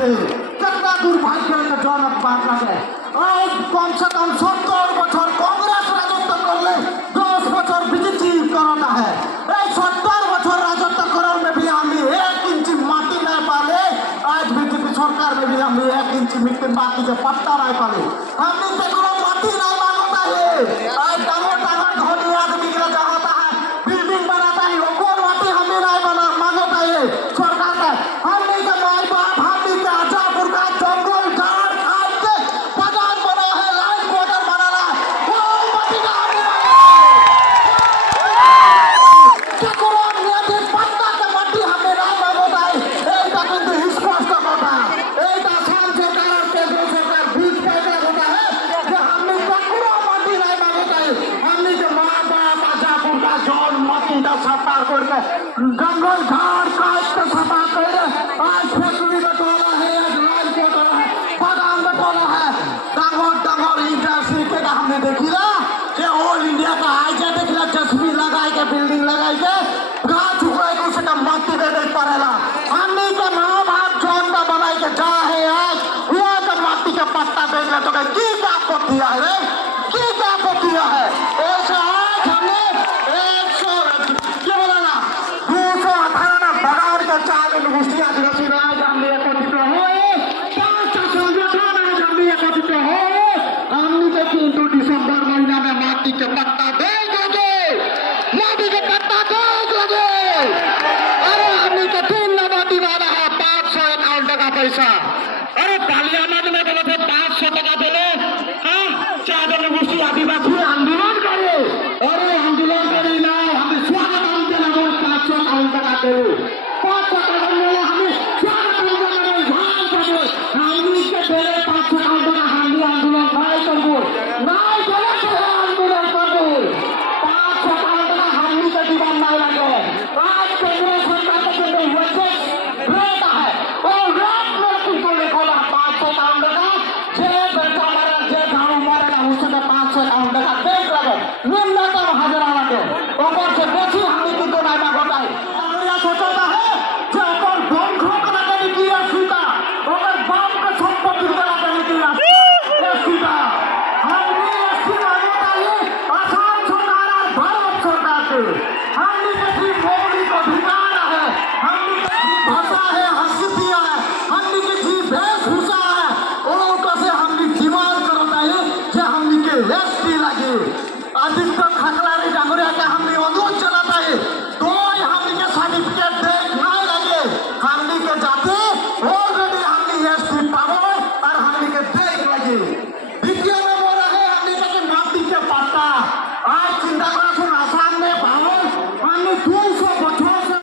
देखे कितना दुर्भाग्यजनक बात लगे। कम से कम 70 बছর कांग्रेस राजत्व करले 10 बছর बीजेपी करता है। 70 बছর राजत्व करने में भी हम 1 इंच माटी नहीं पाले। आज बीजेपी सरकार में भी हम 1 इंच माटी के पत्ता नहीं पाले। हमने देखो माटी नहीं मांगता है। आज टांगो धनी आदमी के जगह है बिल्डिंग बनाता है वो कौन माटी हमें नहीं बना मांगता है सरकार का। हमने के माई बाप हमने के आजापुर का जंगल झाड़ काट के बाजार बना है लाइन बॉर्डर बनाना वो माटी का हमें पत्ता के माटी हमें नहीं मांगता है। এইটা কিন্তু স্পষ্ট কথা। এইটা सरकार केंद्र सरकार बीच पैदा होता है कि हमने ककरो माटी नहीं मांगता है। हमने के माँ बाप आजापुर का जौन माटी का सफा करके जंगल झाड़ काट के सफा कर आज फैक्ट्री बटोला है आज लाइन बटोला है बागान बटोला है डांगोर इंडस्ट्री के हमने देखी ना कि ऑल इंडिया का आइजा देखला जस्मी लगाई के बिल्डिंग लगाई के गाछ उगाई के उसका माटी दे दे पड़ेला। हमने के माँ बाप जौन का बनाई के जा है आज वो का माटी के पत्ता दे दे तो की क्या आपत्ति है रे की क्या आपत्ति है। ऐसे आज हमने 100 क्या बोला ना 218 बगान के 4 यूनिवर्सिटियां दिवसी आज हमने एकत्रित हुए 5 संगठन आज हमने एकत्रित हुए। हमने के 3 दिसंबर महीना में माटी के पत्ता दे दोगे माटी के पत्ता दे दोगे। अरे हमने के 3 माटी वाला है 551 का पैसा। अरे पार्लियामेंट में